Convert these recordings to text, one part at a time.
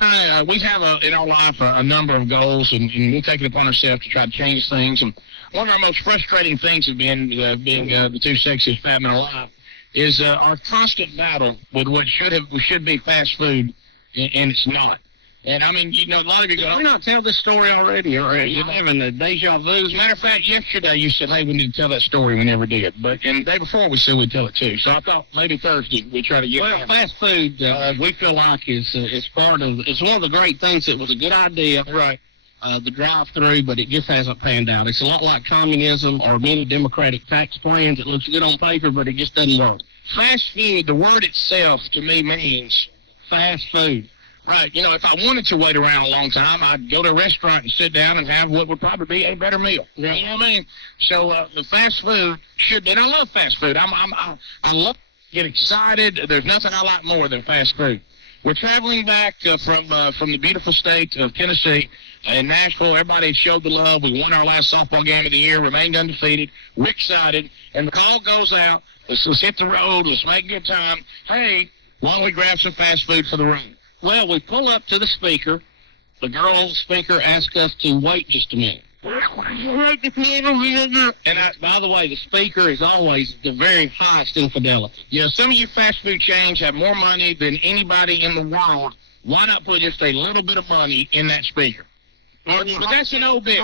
We have in our life a number of goals, and we take it upon ourselves to try to change things. And one of our most frustrating things have been being the two sexiest fat men alive is our constant battle with what should be fast food, and it's not. And I mean, a lot of you go, Did we not tell this story already, or are you having a deja vu? As a matter of fact, yesterday you said, hey, we need to tell that story. We never did. And the day before we said we'd tell it too. So I thought maybe Thursday we'd try to get Well, fast food, we feel like is one of the great things that was a good idea. Right. The drive-through, but it just hasn't panned out. It's a lot like communism or many democratic tax plans. It looks good on paper, but it just doesn't work. Fast food, the word itself to me means Fast food. right. If I wanted to wait around a long time, I'd go to a restaurant and sit down and have what would probably be a better meal. Right. You know what I mean? So the fast food and I love fast food. I love get excited. There's nothing I like more than fast food. We're traveling back from the beautiful state of Tennessee in Nashville. Everybody showed the love. We won our last softball game of the year, remained undefeated. We're excited, and the call goes out. Let's hit the road. Let's make a good time. Hey, why don't we grab some fast food for the road? Well, we pull up to the speaker. The girl on the speaker asks us to wait just a minute. And by the way, the speaker is always the very highest infidelity. Some of you fast food chains have more money than anybody in the world. Why not put just a little bit of money in that speaker? But that's an old bit.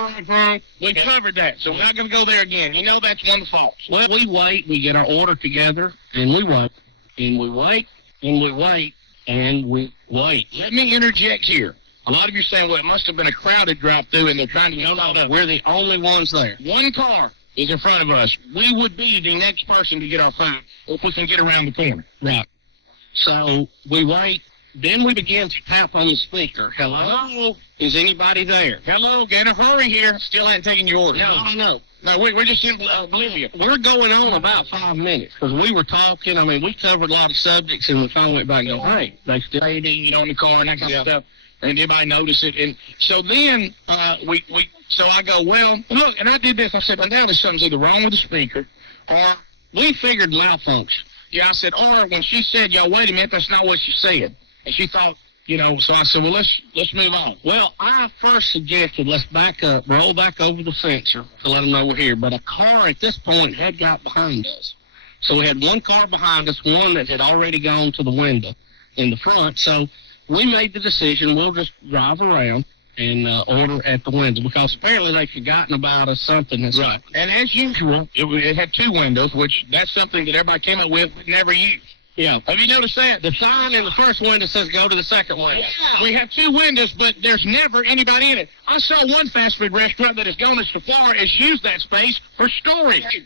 We covered that, so we're not going to go there again. That's one of the faults. Well, we wait. We get our order together, and we wait. And we wait, and we wait, and we wait. Let me interject here. A lot of you are saying, well, it must have been a crowded drive-through, and they're trying to get up. We're the only ones there. One car is in front of us. We would be the next person to get our food if we can get around the corner. Right. So we wait. Then we begin to tap on the speaker. Hello? Is anybody there? Hello, get in a hurry here. Still ain't taking your order. No. No, we're just in oblivion. We're going on about 5 minutes because we were talking. I mean, we covered a lot of subjects, and we finally went back and go, hey, they still in the car and that kind of stuff. And anybody notice it? And so then so I go, well, look, and I did this. I said, well, now there's something's either wrong with the speaker, or we figured malfunction. Yeah, I said, or when she said, y'all, wait a minute, that's not what she said. And she thought, so I said, well, let's move on. Well, I first suggested let's back up, roll back over the sensor to let them know we're here. But a car at this point had got behind us. So we had one car behind us, one that had already gone to the window in the front. So we made the decision we'll just drive around and order at the window because apparently they'd forgotten about us, something. That's right. And as usual, it had two windows, which that's something that everybody came up with but never used. Yeah. Have you noticed that? The sign in the first window says go to the second window. Yeah. We have two windows, but there's never anybody in it. I saw one fast food restaurant that has gone as far as use that space for storage.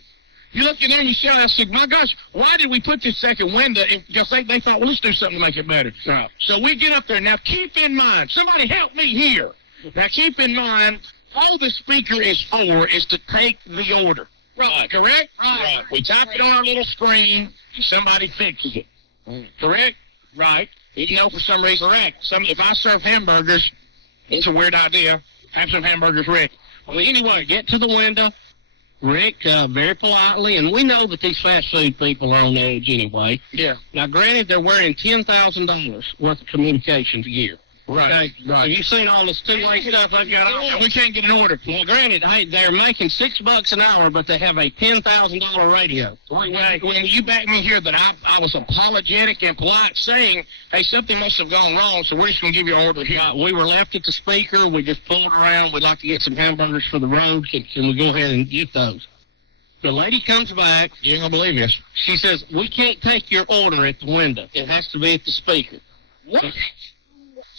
You look in there and you see, I said, my gosh, why did we put this second window? Because they thought, well, let's do something to make it better. Right. So we get up there. Now, keep in mind, somebody help me here. Now, keep in mind, all the speaker is for is to take the order. Right. Correct? Right. We type it on our little screen, and somebody fixes it. Correct? Right. Even though for some reason, correct. If I serve hamburgers, it's a weird idea. Have some hamburgers ready. Well, anyway, get to the window. Rick, very politely, and we know that these fast food people are on edge anyway. Yeah. Now, granted, they're wearing $10,000 worth of communications gear. Right. Okay? Right. Have you seen all this two-way stuff they've got on? We can't get an order. Well, granted, hey, they're making $6 an hour, but they have a $10,000 radio. When you back me here that I was apologetic and polite, saying, hey, something must have gone wrong, so we're just going to give you an order here. We were left at the speaker. We just pulled around. We'd like to get some hamburgers for the road. Can we go ahead and get those? The lady comes back. You ain't going to believe this. She says, we can't take your order at the window. It has to be at the speaker. What?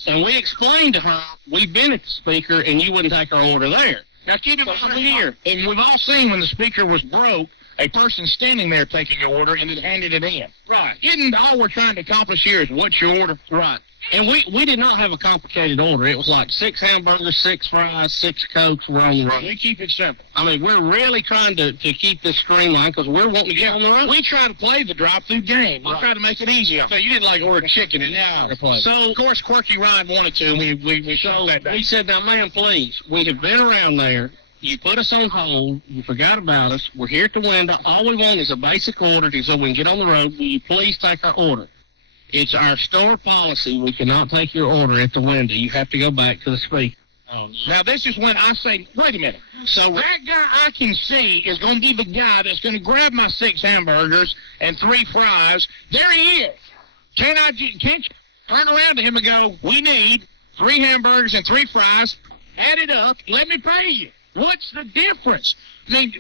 And we explained to her, we've been at the speaker, and you wouldn't take our order there. Now, keep in mind here, and we've all seen when the speaker was broke, a person standing there taking your order and then handed it in. Right. Isn't all we're trying to accomplish here is what's your order? Right. And we did not have a complicated order. It was like 6 hamburgers, 6 fries, 6 Cokes. We're on the road. We keep it simple. I mean, we're really trying to keep this streamlined because we're wanting to get on the road. We try to play the drive-through game. We try to make it easy. So you didn't like order chicken and now play. So, of course, Quirky Ryan wanted to, and we showed that day. We said, now, ma'am, please, we have been around there. You put us on hold. You forgot about us. We're here at the window. All we want is a basic order so we can get on the road. Will you please take our order? It's our store policy. We cannot take your order at the window. You have to go back to the speaker. Now, this is when I say, wait a minute. So that guy I can see is going to be the guy that's going to grab my 6 hamburgers and 3 fries. There he is. Can't you turn around to him and go, we need 3 hamburgers and 3 fries. Add it up. Let me pay you. What's the difference? I mean,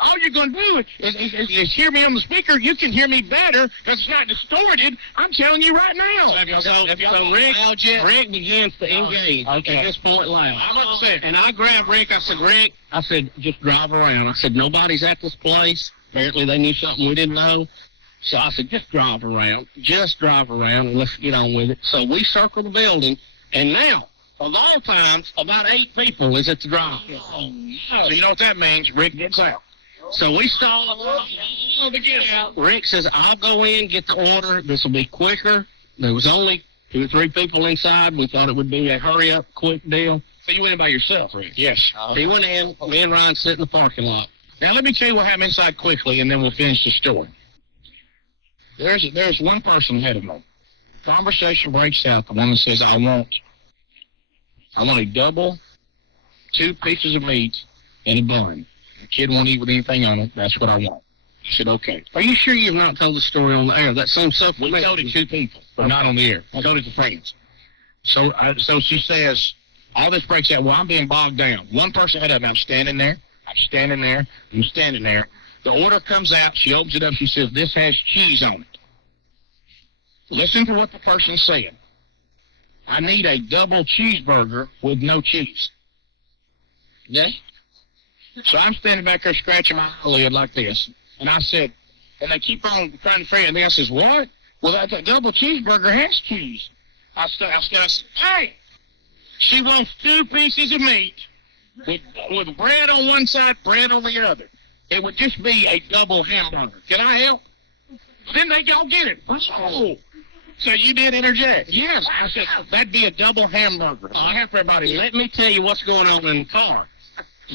all you're going to do is hear me on the speaker. You can hear me better because it's not distorted. I'm telling you right now. Rick begins to engage at this point loud. I'm upset. And I grabbed Rick. I said, Rick, just drive around. I said, nobody's at this place. Apparently they knew something we didn't know. So I said, just drive around. Just drive around and let's get on with it. So we circle the building, and now, of all times, about 8 people is at the drive. So you know what that means? Rick gets out. So we stall to get out. Rick says, I'll go in, get the order. This will be quicker. There was only 2 or 3 people inside. We thought it would be a hurry-up, quick deal. So you went in by yourself, Rick? Yes. He went in. Me and Ryan sit in the parking lot. Now, let me tell you what happened inside quickly, and then we'll finish the story. There's one person ahead of me. Conversation breaks out. The woman says, I want a double, 2 pieces of meat, and a bun. The kid won't eat with anything on it. That's what I want. I said, okay. Are you sure you've not told the story on the air? That seems so familiar. We told it to 2 people, but not on the air. I told it to friends. So she says, all this breaks out. Well, I'm being bogged down. One person ahead of me. I'm standing there. The order comes out. She opens it up. She says, this has cheese on it. Listen to what the person's saying. I need a double cheeseburger with no cheese. Okay? So I'm standing back there scratching my eyelid like this. And I said, and they keep on trying to figure it. And then I says, what? Well, that double cheeseburger has cheese. I said, hey, she wants 2 pieces of meat with bread on one side, bread on the other. It would just be a double hamburger. Can I help? Then they go get it. Oh. So you did interject? Yes. I said, that'd be a double hamburger. I have for everybody. Let me tell you what's going on in the car.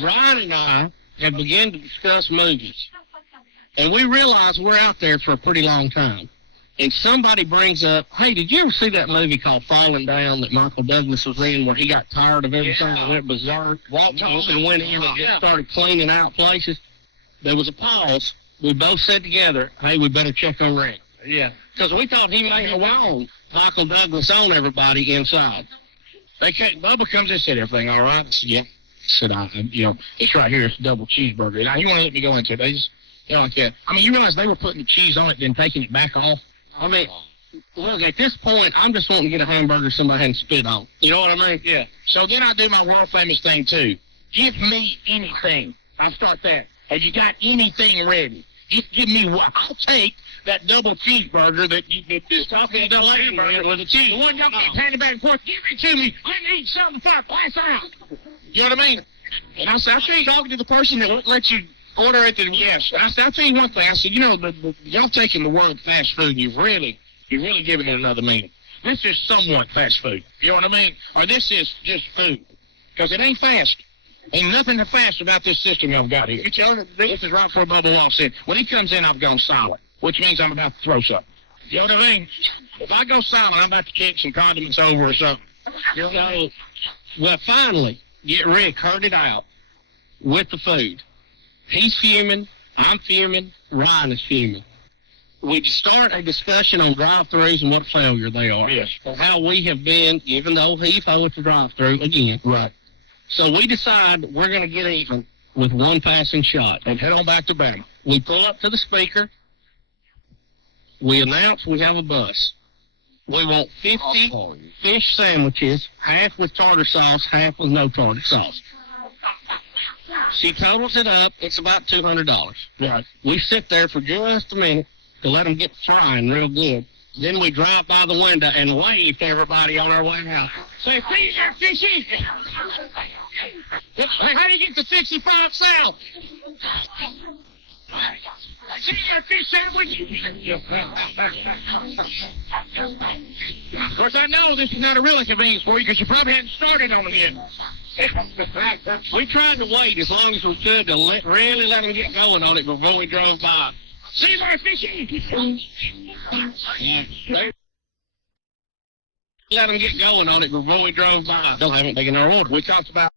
Ryan and I have begun to discuss movies. And we realize we're out there for a pretty long time. And somebody brings up, hey, did you ever see that movie called Falling Down that Michael Douglas was in where he got tired of everything and went berserk? Walked off and went in and just started cleaning out places. There was a pause. We both said together, hey, we better check on Rick. Yeah. Because we thought he may have wound Michael Douglas on everybody inside. Bubba comes in and said, everything all right? I said, yeah. I said, it's right here. It's a double cheeseburger. Now, you want to let me go into it? They just, like that. I mean, you realize they were putting the cheese on it, then taking it back off? I mean, look, at this point, I'm just wanting to get a hamburger somebody hadn't spit on. You know what I mean? Yeah. So then I do my world-famous thing, too. Give me anything. I'll start that. Have you got anything ready? Just give me what. I'll take that double cheeseburger that is talking to the lady with the cheese. The one y'all keep handing back and forth. Give it to me. I need something for a pass out. You know what I mean? And I said, I see you talking to the person that won't let you order at the yes. I said, I'll tell you one thing. I said, y'all taking the word fast food and you're really giving it another meaning. This is somewhat fast food. You know what I mean? Or this is just food. Because it ain't fast. Ain't nothing fast about this system y'all got here. This is right before Bubba walks in. When he comes in, I've gone silent, which means I'm about to throw something. You know what I mean? If I go silent, I'm about to kick some condiments over or something. You know, well, finally, get Rick herded out with the food. He's fuming. I'm fuming. Ryan is fuming. We start a discussion on drive-thrus and what a failure they are. Yes. For how we have been, even though he forward the drive-thru again. Right. So we decide we're going to get even with one passing shot. And head on back to Bama. We pull up to the speaker. We announce we have a bus. We want 50 fish sandwiches, half with tartar sauce, half with no tartar sauce. She totals it up. It's about $200. Right. We sit there for just a minute to let them get to frying real good. Then we drive by the window and wave to everybody on our way out. Say, see there, fishy. How do you get the 65 South? See your fish sandwich? Of course, I know this is not a real inconvenience for you because you probably hadn't started on them yet. We tried to wait as long as we could to really let them get going on it before we drove by. See my fishy? let them get going on it before we drove by. Still haven't taken our order. We talked about